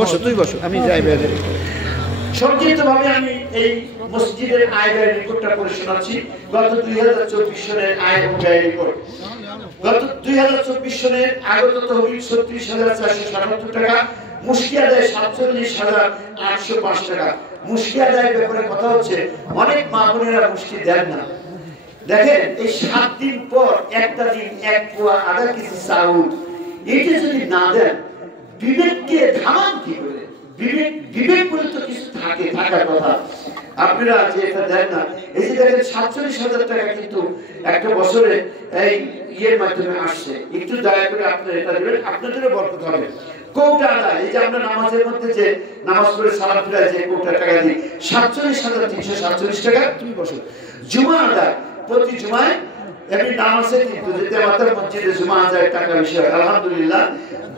বসো তুই বসো আমি যাই বাইরে। সংক্ষিপ্তভাবে আমি এই মসজিদের আয় ব্যয় রিপোর্টটা পড়ে শোনাচ্ছি। গত 2024 সনের আয় এবং ব্যয় রিপোর্ট। গত 2024 সনের আগত তহবিল 36,477 টাকা, মুশকি আদায় 47,805 টাকা। মুশকি আদায়ের ব্যাপারে কথা হচ্ছে, অনেক মা বোনেরা মুশকি দেন না। দেখেন এই 7 দিন পর একটা দিন 1 পোয়া আধা কেজি চাউল এটা যদি না দেন, বিবেককে থামান কি করে? বিবেক বলে তো কিছু থাকে, থাকার কথা। আপনারা যে এটা দেন না, এই যে দেখেন 47,000 টাকা কিন্তু একটা বছরে এই ইয়ের মাধ্যমে আসছে। একটু দয়া করে আপনারা এটা দিবেন, আপনাদেরও বরকত হবে। কোটা আদায়, এই যে আমরা নামাজের মধ্যে যে নামাজ পড়ে সালাম ফিরায় যে কোটা টাকা দিই 47,347 টাকা। তুমি বসো। জুমা আদায়, প্রতি জুমায় এমনি নাম আছে কিন্তু যেতে আমাদের মসজিদে জুমা আদায় টাকা বিষয় আলহামদুলিল্লাহ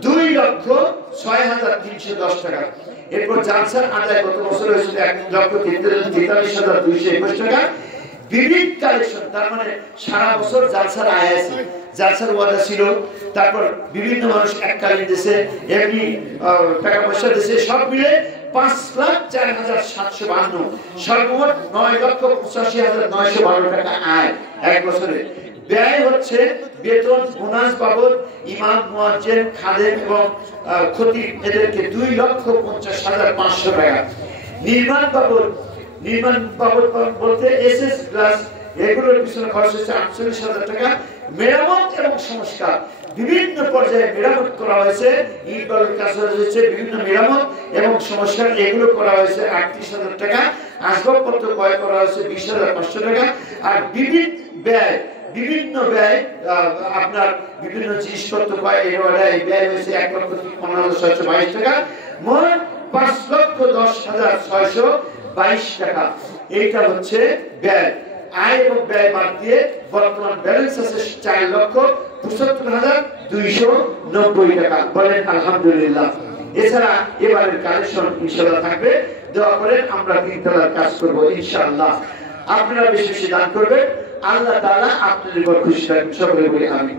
2,06,310 টাকা। এরপর জালসার আদায় গত বছর হয়েছিল 1,43,221 টাকা। বিবিধ কালেকশন, তার মানে সারা বছর জালসার আয় আছে, জালসার ওয়াদা ছিল, তারপর বিভিন্ন মানুষ এককালীন দেশে এমনি টাকা পয়সা দেশে সব মিলে 5,04,752, সর্বমোট 9,85,912 টাকা আয় এক বছরে। ব্যয় হচ্ছে বেতন, বোনাস বাবদ ইমাম, মুয়াজ্জিন, খাদেম এবং খতিব এদেরকে 2,50,500 টাকা। নির্মাণ বাবদ বলতে এসএস গ্লাস এগুলোর পিছনে খরচ হচ্ছে 48,000 টাকা। মেরামত এবং সংস্কার, বিভিন্ন পর্যায়ে মেরামত করা হয়েছে, ইট বালুর কাজ হয়েছে, বিভিন্ন মেরামত এবং সংস্কার এগুলো করা হয়েছে 38,000 টাকা। আসবাবপত্র ক্রয় করা হয়েছে 20,500 টাকা। আর বিভিন্ন ব্যয় আপনার বিভিন্ন জিনিসপত্র ক্রয় এই ব্যয় হয়েছে 1,15,622 টাকা। মোট 5,10,622 টাকা। এইটা হচ্ছে ব্যয়। আয় এবং ব্যয় বাদ দিয়ে বর্তমান ব্যালেন্স আছে 4,75,290 টাকা। বলেন আলহামদুলিল্লাহ। এছাড়া এবারের কালেকশন ইনশাআল্লাহ থাকবে। দোয়া করেন, আমরা তিনতলার কাজ করব ইনশাআল্লাহ। আপনারা বেশি বেশি দান করবেন, আল্লাহ তাআলা আপনাদের উপর খুশি থাকবেন। সকলে বলি আমিন।